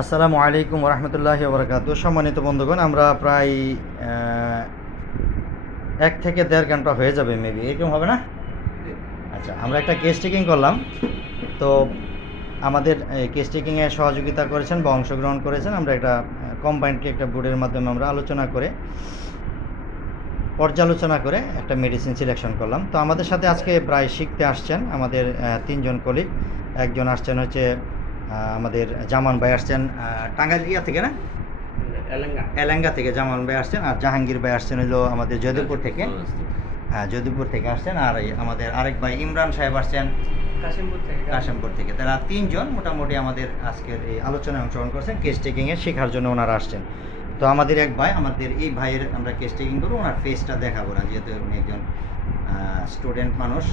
আসসালামু আলাইকুম রহমতুল্লাহি ওবরাকাতুহু। সম্মানিত বন্ধুগণ, আমরা প্রায় 1 থেকে দেড় ঘন্টা হয়ে যাবে, মেবি এরকম হবে না? আচ্ছা, আমরা একটা কেস টেকিং করলাম। তো আমাদের কেস টেকিংয়ে সহযোগিতা করেছেন বা অংশগ্রহণ করেছেন। আমরা একটা কম্বাইন্ডলি একটা বোর্ডের মাধ্যমে আমরা পর্যালোচনা করে একটা মেডিসিন সিলেকশন করলাম। তো আমাদের সাথে আজকে প্রায় শিখতে আসছেন আমাদের 3জন কলিগ। একজন আসছেন হচ্ছে আমাদের জামান ভাই, আসছেন টাঙ্গাইল থেকে না, এলাঙ্গা থেকে জামান ভাই আসছেন। আর জাহাঙ্গীর ভাই আসছেন হলো আমাদের যদুপুর থেকে। হ্যাঁ, যদুপুর থেকে আসছেন। আর আমাদের আরেক ভাই ইমরান সাহেব আসছেন কাশিমপুর থেকে। তারা 3জন মোটামুটি আমাদের আজকের এই আলোচনায় অংশগ্রহণ করছেন। কেস টেকিংয়ে শেখার জন্য ওনারা আসছেন। তো আমাদের এক ভাই, আমাদের এই ভাইয়ের আমরা কেস টেকিং করবো। ওনার ফেসটা দেখাবো না, যেহেতু উনি একজন স্টুডেন্ট মানুষ,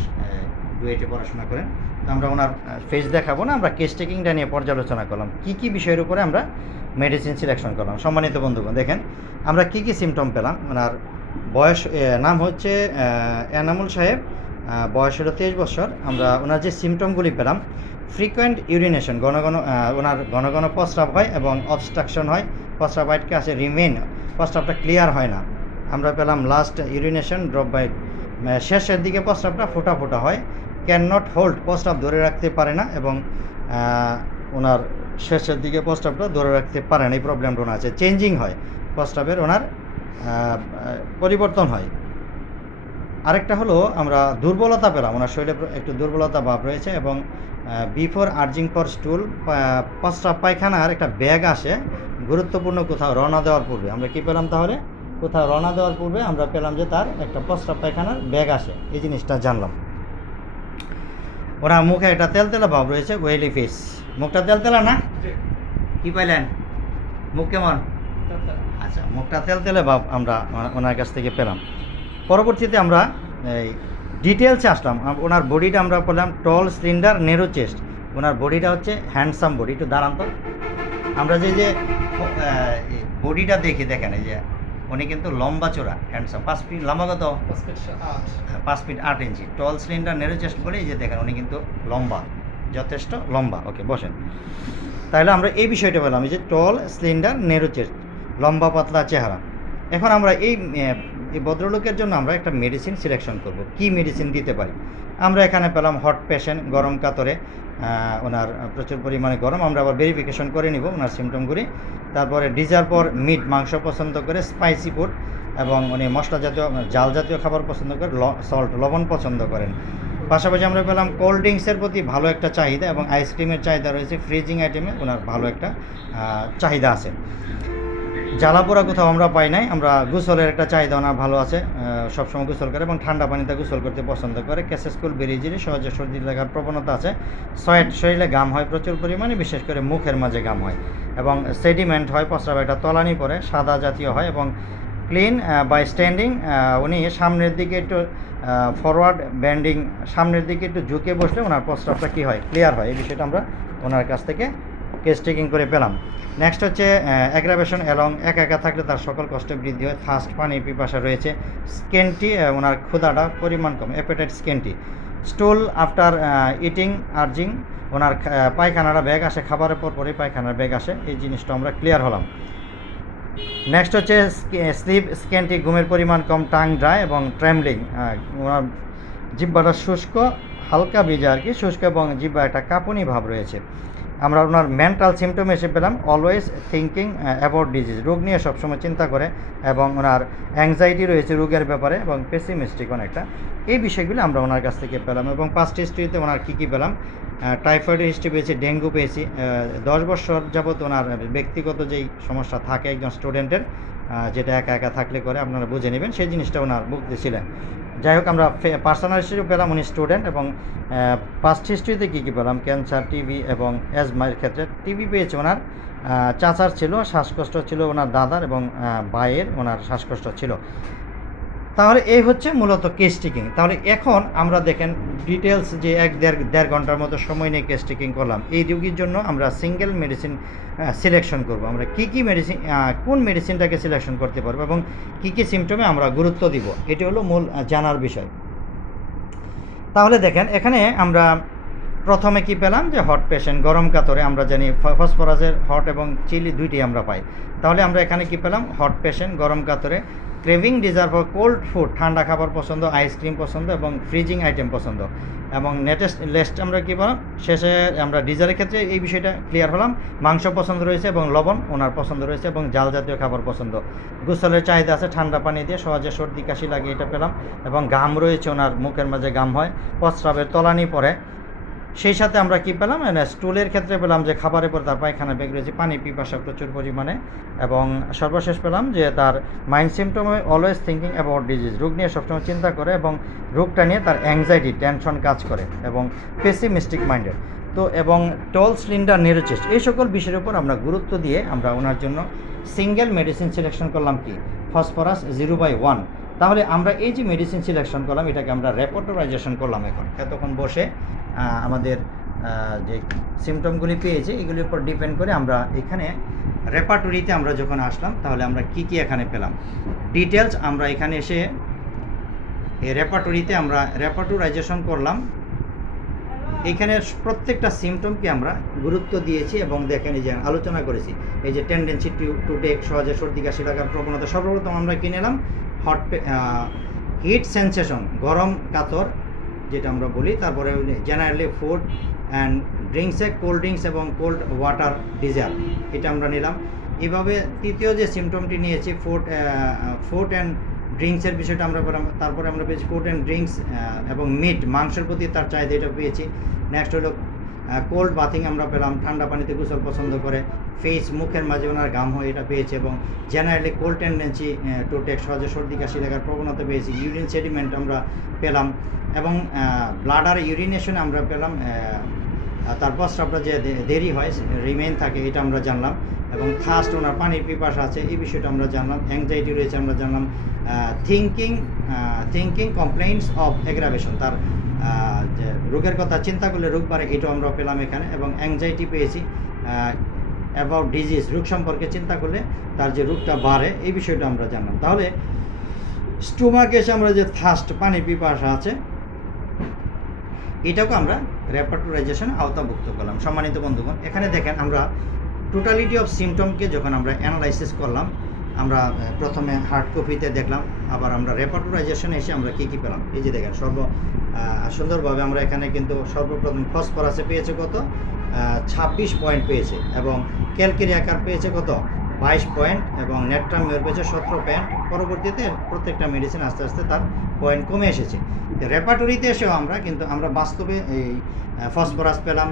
ডুয়েটে পড়াশোনা করেন। তো আমরা ওনার ফেস দেখাবো না, আমরা কেস টেকিংটা নিয়ে পর্যালোচনা করলাম, কী কী বিষয়ের উপরে আমরা মেডিসিন সিলেকশন করলাম। সম্মানিত বন্ধুগণ, দেখেন আমরা কী কী সিমটম পেলাম। ওনার বয়স, নাম হচ্ছে এনামুল সাহেব, বয়স হলো 23 বছর। আমরা ওনার যে সিমটমগুলি পেলাম, ফ্রিকোয়েন্ট ইউরিনেশন, ওনার ঘন ঘন প্রস্রাব হয় এবং অবস্ট্রাকশন হয়, প্রস্রাব আটকে আসে, রিমেন, প্রস্রাবটা ক্লিয়ার হয় না। আমরা পেলাম লাস্ট ইউরিনেশন ড্রপ বাই, শেষের দিকে প্রস্রাবটা ফোটা ফোটা হয়, ক্যান নট হোল্ড, প্রস্রাব ধরে রাখতে পারে না, এবং ওনার শেষের দিকে প্রস্রাবটা ধরে রাখতে পারে না, এই প্রবলেমটা ওনার আছে। চেঞ্জিং হয়, প্রস্রাবের ওনার পরিবর্তন হয়। আরেকটা হলো আমরা দুর্বলতা পেলাম, ওনার শরীরে একটু দুর্বলতা ভাব রয়েছে, এবং বিফোর আর্জিং ফর স্টুল, প্রস্রাব পায়খানার একটা ব্যাগ আসে গুরুত্বপূর্ণ কোথাও রওনা দেওয়ার পূর্বে। আমরা কি পেলাম তাহলে? কোথাও রওনা দেওয়ার পূর্বে আমরা পেলাম যে তার একটা প্রস্রাব পায়খানার ব্যাগ আসে, এই জিনিসটা জানলাম। ওনার মুখে একটা তেলতেলা ভাব রয়েছে, ওয়েলি ফেস, মুখটা তেলতেলা না? কি পাইলেন? মুখ কেমন? আচ্ছা, মুখটা তেলতেলে ভাব আমরা ওনার কাছ থেকে পেলাম। পরবর্তীতে আমরা এই ডিটেলসে আসলাম। ওনার বডিটা আমরা পেলাম টল, স্লিন্ডার, নেরো চেস্ট। ওনার বডিটা হচ্ছে হ্যান্ডসাম বডি। একটু দাঁড়ান তো, আমরা যে বডিটা দেখি, দেখেন এই যে উনি কিন্তু লম্বা চোরা, হ্যান্ডসাম। 5 ফিট লম্বা, কত? 5 ফিট 8 ইঞ্চি, টল, স্লিন্ডার, নেরো চেস্ট বলে এই যে দেখেন উনি কিন্তু লম্বা, যথেষ্ট লম্বা। ওকে, বসেন। তাহলে আমরা এই বিষয়টা পেলাম, এই যে টল, স্লিন্ডার, নেরো চেস্ট, লম্বা পাতলা চেহারা। এখন আমরা এই ভদ্রলোকের জন্য আমরা একটা মেডিসিন সিলেকশন করব। কি মেডিসিন দিতে পারি? আমরা এখানে পেলাম হট পেশেন্ট, গরম কাতরে, ওনার প্রচুর পরিমাণে গরম। আমরা আবার ভেরিফিকেশন করে নিব ওনার সিমটমগুলি। তারপরে ডিজার পর মিট, মাংস পছন্দ করে, স্পাইসি ফুড, এবং উনি মশলা জাতীয়, জাল জাতীয় খাবার পছন্দ করে, সল্ট, লবণ পছন্দ করেন। পাশাপাশি আমরা পেলাম কোল্ড ড্রিঙ্কসের প্রতি ভালো একটা চাহিদা, এবং আইসক্রিমের চাহিদা রয়েছে, ফ্রিজিং আইটেমে ওনার ভালো একটা চাহিদা আছে। জ্বালাপোড়া কোথাও আমরা পাই নাই। আমরা গোসলের একটা চাহিদা ওনার ভালো আছে, সবসময় গোসল করে এবং ঠান্ডা পানিতে গোসল করতে পছন্দ করে। ক্যাসেসকুল বেরিয়ে সহজে সর্দি লাগার প্রবণতা আছে। সোয়েট, শরীরে ঘাম হয় প্রচুর পরিমাণে, বিশেষ করে মুখের মাঝে ঘাম হয়, এবং সেডিমেন্ট হয়, প্রস্রাব একটা তলানি পরে, সাদা জাতীয় হয়, এবং ক্লিন বাই স্ট্যান্ডিং। উনি সামনের দিকে একটু ফরওয়ার্ড ব্যান্ডিং, সামনের দিকে একটু ঝুঁকে বসলে ওনার প্রস্রাবটা কী হয়? ক্লিয়ার হয়। এই বিষয়টা আমরা ওনার কাছ থেকে কেস টেকিং করে পেলাম। নেক্সট হচ্ছে অ্যাগ্রাভেশন অ্যালং, একা একা থাকলে তার সকল কষ্ট বৃদ্ধি হয়। থার্স্ট, পানির পিপাসা রয়েছে। স্কেন্টি, ওনার ক্ষুধাটা পরিমাণ কম, appetite scanty. Stool after eating urging, ওনার পায়খানাটা ব্যাগ আসে, খাবারের পরপরই পায়খানার ব্যাগ আসে। এই জিনিসটা আমরা ক্লিয়ার হলাম। নেক্সট হচ্ছে স্লিপ স্কেন্টি, ঘুমের পরিমাণ কম, টাং ড্রাই এবং ট্রেমলিং, ওনার জিহ্বাটা শুষ্ক, হালকা ভিজা আর কি, শুষ্ক, এবং জিহ্বা একটা কাঁপুনি ভাব রয়েছে। আমরা ওনার মেন্টাল সিমটম এসে পেলাম অলওয়েজ থিঙ্কিং অ্যাবাউট ডিজিজ, রোগ নিয়ে সবসময় চিন্তা করে, এবং ওনার অ্যাংজাইটি রয়েছে রোগের ব্যাপারে, এবং পেসিমিস্টিক অনেকটা। এই বিষয়গুলো আমরা ওনার কাছ থেকে পেলাম। এবং পাস্ট হিস্ট্রিতে ওনার কী কী পেলাম? টাইফয়েডের হিস্ট্রি পেয়েছি, ডেঙ্গু পেয়েছি। 10 বছর যাবত ওনার ব্যক্তিগত যেই সমস্যা থাকে একজন স্টুডেন্টের, যেটা একা একা থাকলে করে, আপনারা বুঝে নেবেন, সেই জিনিসটা ওনার ভুগতেছিলেন। যাই হোক, আমরা পার্সোনাল হিস্ট্রিও পেলাম উনি স্টুডেন্ট। এবং পাস্ট হিস্ট্রিতে কী কী পেলাম? ক্যান্সার, টিবি, এবং অ্যাজমার ক্ষেত্রে টিবি পেয়েছে ওনার চাচার ছিল, শ্বাসকষ্ট ছিল ওনার দাদার, এবং ভাইয়ের ওনার শ্বাসকষ্ট ছিল। তাহলে এই হচ্ছে মূলত কেস টেকিং। তাহলে এখন আমরা দেখেন ডিটেলস যে দেড় ঘন্টার মতো সময় নিয়ে কেস টেকিং করলাম। এই রোগীর জন্য আমরা সিঙ্গেল মেডিসিন সিলেকশন করব। আমরা কী কী মেডিসিন, কোন মেডিসিনটাকে সিলেকশন করতে পারবো, এবং কী কী সিমটমে আমরা গুরুত্ব দিব, এটি হলো মূল জানার বিষয়। তাহলে দেখেন এখানে আমরা প্রথমে কি পেলাম যে হট পেশেন্ট গরম কাতরে আমরা জানি ফসফরাসের হট এবং চিলি দুইটি আমরা পাই, তাহলে আমরা এখানে কি পেলাম হট পেশেন্ট গরম কাতরে craving desire for cold food, ঠান্ডা খাবার পছন্দ, আইসক্রিম পছন্দ এবং ফ্রিজিং আইটেম পছন্দ। এবং নেক্সট আমরা কী বললাম শেষে আমরা ডিজারের ক্ষেত্রে এই বিষয়টা ক্লিয়ার হলাম, মাংস পছন্দ রয়েছে এবং লবণ ওনার পছন্দ রয়েছে এবং জাল জাতীয় খাবার পছন্দ। গোসলের চাহিদা আছে ঠান্ডা পানি দিয়ে, সহজে সর্দি কাশি লাগে এটা পেলাম, এবং ঘাম রয়েছে ওনার মুখের মাঝে ঘাম হয়, প্রস্রাবের তলানি পড়ে। সেই সাথে আমরা কি পেলাম স্টুলের ক্ষেত্রে পেলাম যে খাবারের পর তার পায়খানা বেগ রয়েছে, পানি পিপাসা প্রচুর পরিমাণে, এবং সর্বশেষ পেলাম যে তার mind symptom always thinking about disease, রোগ নিয়ে সবসময় চিন্তা করে এবং রোগটা নিয়ে তার অ্যাংজাইটি টেনশন কাজ করে এবং পেসিমিস্টিক মাইন্ডেড। তো এবং টল সিলিন্ডার নেরোচেস্ট, এই সকল বিষয়ের উপর আমরা গুরুত্ব দিয়ে আমরা ওনার জন্য সিঙ্গেল মেডিসিন সিলেকশন করলাম কি ফসফরাস 0/1। তাহলে আমরা এই যে মেডিসিন সিলেকশন করলাম এটাকে আমরা রেপার্টোরাইজেশন করলাম। এখন এতক্ষণ বসে আমাদের যে সিমটমগুলি পেয়েছে এগুলির উপর ডিপেন্ড করে আমরা এখানে রেপার্টরিতে আমরা যখন আসলাম তাহলে আমরা কি কি এখানে পেলাম ডিটেলস, আমরা এখানে এসে এই রেপার্টরিতে আমরা রেপার্টোরাইজেশন করলাম। এখানে প্রত্যেকটা সিমটমকে আমরা গুরুত্ব দিয়েছি এবং দেখেন এই যে আলোচনা করেছি এই যে টেন্ডেন্সি টু টেক, সহজে সর্দি কাশি লাগার প্রবণতা। সর্বপ্রথম আমরা কিনে নিলাম হিট সেন্সেশন, গরম কাতর যেটা আমরা বলি। তারপরে জেনারেলি ফুড অ্যান্ড ড্রিঙ্কসে কোল্ড ড্রিঙ্কস এবং কোল্ড ওয়াটার ডিজার, এটা আমরা নিলাম। এভাবে তৃতীয় যে সিমটমটি নিয়েছি ফুড অ্যান্ড ড্রিঙ্কসের বিষয়টা আমরা পেলাম। তারপরে আমরা পেয়েছি ফুড অ্যান্ড ড্রিঙ্কস এবং মিট, মাংসের প্রতি তার চাহিদা, এটা পেয়েছি। নেক্সট হলো কোল্ড বাথিং আমরা পেলাম, ঠান্ডা পানিতে গোসল পছন্দ করে, ফেস মুখের মাঝে ওনার ঘাম হয় এটা পেয়েছে, এবং generally cold tendency to take, সহজে সর্দি কাশি লাগার প্রবণতা পেয়েছি। ইউরিন সেডিমেন্ট আমরা পেলাম, এবং ব্লাডার ইউরিনেশন আমরা পেলাম, তার প্রস্রাবটা যে দেরি হয় রিমেইন থাকে এটা আমরা জানলাম, এবং থার্স্ট ওনার পানির পিপাসা আছে এই বিষয়টা আমরা জানলাম। অ্যাংজাইটি রয়েছে আমরা জানলাম। থিঙ্কিং কমপ্লেইন্টস অফ এগ্রাভেশন, তার যে রোগের কথা চিন্তা করলে রোগ বাড়ে এটাও আমরা পেলাম এখানে, এবং অ্যাংজাইটি পেয়েছি অ্যাবাউট ডিজিজ, রোগ সম্পর্কে চিন্তা করলে তার যে রোগটা বাড়ে এই বিষয়টা আমরা জানলাম। তাহলে স্টোমাকে এসে আমরা যে থার্স্ট পানির পিপাসা আছে এটাকে আমরা রেপার্টোরাইজেশন আওতাভুক্ত করলাম। সম্মানিত বন্ধুগণ, এখানে দেখেন আমরা টোটালিটি অফ সিমটমকে যখন আমরা অ্যানালাইসিস করলাম, আমরা প্রথমে হার্ড কপিতে দেখলাম, আবার আমরা রেপার্টোরাইজেশনে এসে আমরা কী কী পেলাম এই যে দেখেন সুন্দরভাবে আমরা এখানে কিন্তু সর্বপ্রথম ফসফরাসে পেয়েছে কত 26 পয়েন্ট পেয়েছে, এবং ক্যালকেরি আকার পেয়েছে কত 22 পয়েন্ট, এবং নেট্রামিওর পেয়েছে 17 পয়েন্ট। পরবর্তীতে প্রত্যেকটা মেডিসিন আস্তে আস্তে তার পয়েন্ট কমে এসেছে। রেপার্টরিতে এসেও আমরা বাস্তবে এই ফসফরাস পেলাম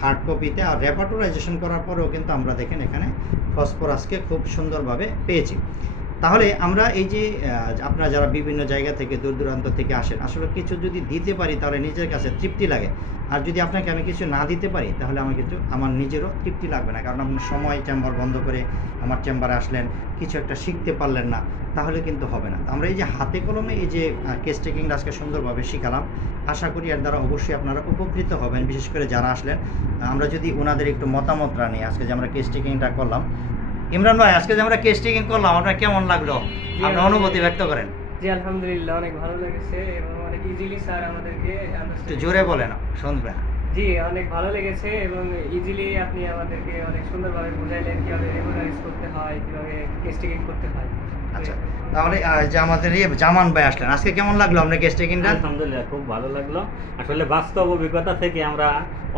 হার্ড কপিতে, আর রেপার্টোরাইজেশন করার পরেও কিন্তু আমরা দেখেন এখানে ফসফরাসকে খুব সুন্দরভাবে পেয়েছি। তাহলে আমরা এই যে আপনারা যারা বিভিন্ন জায়গা থেকে দূর দূরান্ত থেকে আসেন, আসলে কিছু যদি দিতে পারি তাহলে নিজের কাছে তৃপ্তি লাগে, আর যদি আপনাকে আমি কিছু না দিতে পারি তাহলে আমার নিজেরও তৃপ্তি লাগবে না। কারণ আপনার সময় চেম্বার বন্ধ করে আমার চেম্বারে আসলেন, কিছু একটা শিখতে পারলেন না, তাহলে কিন্তু হবে না। আমরা এই যে হাতে কলমে এই যে কেস টেকিংটা আজকে সুন্দরভাবে শিখালাম, আশা করি এর দ্বারা অবশ্যই আপনারা উপকৃত হবেন। বিশেষ করে যারা আসলেন, আমরা যদি ওনাদের একটু মতামতটা নিই, আজকে যে আমরা কেস টেকিংটা করলাম, ইমরান ভাই আজকে যে আমরা কেস টেকিং করলাম আপনার কেমন লাগলো, আপনার অনুভূতি ব্যক্ত করেন। জি আলহামদুলিল্লাহ, অনেক ভালো লেগেছে এবং অনেক ইজিলি স্যার আমাদেরকে একটু জোরে বলেন শুনবে। জি অনেক ভালো লেগেছে এবং ইজিলি আপনি আমাদেরকে অনেক সুন্দরভাবে বুঝাইলেন কিভাবে রেগুলারাইজ করতে হয়, কিভাবে কেস টেকিং করতে হয়। আচ্ছা, তাহলে যে আমাদের জামান ভাই আসলেন, আজকে কেমন লাগলো আপনার কেস টেকিংটা? আলহামদুলিল্লাহ, খুব ভালো লাগলো। আসলে বাস্তব অভিজ্ঞতা থেকে আমরা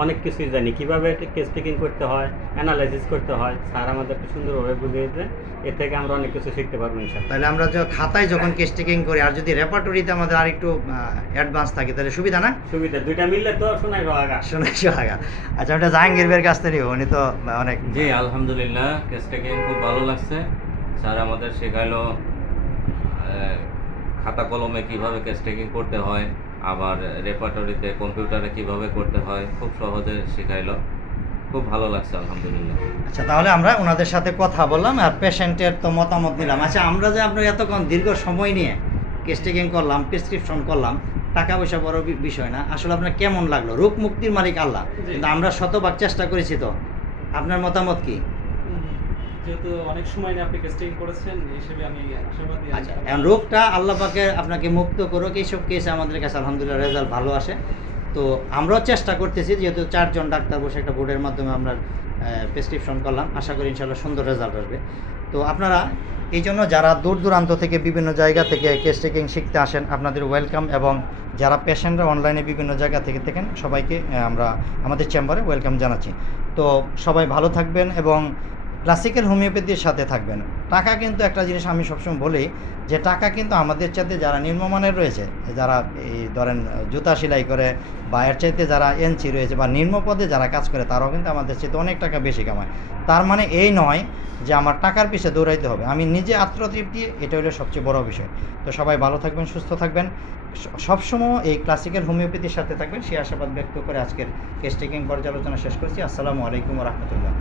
অনেক কিছুই জানি, কিভাবে কেস টেকিং করতে হয়, অ্যানালাইসিস করতে হয়। স্যার আমাদেরকে সুন্দরভাবে বুঝিয়েছে, এর থেকে আমরা অনেক কিছু শিখতে পারবো ইনশাআল্লাহ। তাহলে আমরা যে খাতায় যখন কেস টেকিং করি, আর যদি রেপার্টরিতে আমাদের আর একটু অ্যাডভান্স থাকে তাহলে সুবিধা না? সুবিধা, দুইটা মিললে তো শোনাই আগা। আচ্ছা, ওটা জাহাঙ্গীর ভাইয়ের কাছ থেকে, উনি তো অনেক। জি আলহামদুলিল্লাহ, কেস টেকিং খুব ভালো লাগছে। স্যার আমাদের শেখাইলো খাতা কলমে কিভাবে কেস টেকিং করতে হয়, আবার রেপার্টরিতে কম্পিউটারে কিভাবে করতে হয়, খুব সহজে শেখাইলো। খুব ভালো লাগছে আলহামদুলিল্লাহ। আচ্ছা, তাহলে আমরা ওনাদের সাথে কথা বললাম আর পেশেন্টের তো মতামত নিলাম। আচ্ছা, আমরা যে আপনার এতক্ষণ দীর্ঘ সময় নিয়ে কেস টেকিং করলাম, প্রেসক্রিপশন করলাম, টাকা পয়সা বড় বিষয় না, আসলে আপনার কেমন লাগলো? রোগ মুক্তির মালিক আল্লাহ, কিন্তু আমরা শতভাগ চেষ্টা করেছি। তো আপনার মতামত কি? যেহেতু অনেক সময় আপনি টেস্টিং করেছেন, এই হিসেবে আমি আশাবাদী। আচ্ছা, এখন রোগটা আল্লাহ পাকে আপনাকে মুক্ত করুক, এইসব কেসে আমাদের কাছে আলহামদুলিল্লাহ রেজাল্ট ভালো আসে। তো আমরাও চেষ্টা করতেছি, যেহেতু 4 জন ডাক্তার বসে একটা বোর্ডের মাধ্যমে আমরা প্রেসক্রিপশন করলাম, আশা করি ইনশাল্লাহ সুন্দর রেজাল্ট আসবে। তো আপনারা এই জন্য যারা দূর দূরান্ত থেকে বিভিন্ন জায়গা থেকে কেস টেকিং শিখতে আসেন, আপনাদের ওয়েলকাম, এবং যারা পেশেন্টরা অনলাইনে বিভিন্ন জায়গা থেকে থাকেন সবাইকে আমরা আমাদের চেম্বারে ওয়েলকাম জানাচ্ছি। তো সবাই ভালো থাকবেন এবং ক্লাসিক্যাল হোমিওপ্যাথির সাথে থাকবেন। টাকা কিন্তু একটা জিনিস আমি সবসময় বলি যে টাকা কিন্তু আমাদের চাইতে যারা নিম্নমানের রয়েছে, যারা এই ধরেন জুতা সেলাই করে বা এর চাইতে যারা এনসি রয়েছে বা নিম্ন পদে যারা কাজ করে, তারাও কিন্তু আমাদের চাইতে অনেক টাকা বেশি কামায়। তার মানে এই নয় যে আমার টাকার পিছে দৌড়াইতে হবে, আমি নিজে আত্মতৃপ্তি, এটা হলো সবচেয়ে বড় বিষয়। তো সবাই ভালো থাকবেন, সুস্থ থাকবেন, সবসময় এই ক্লাসিক্যাল হোমিওপ্যাথির সাথে থাকবেন, সেই আশাবাদ ব্যক্ত করে আজকের কেস টেকিং পর্যালোচনা শেষ করছি। আসসালামু আলাইকুম ওয়া রাহমাতুল্লাহ।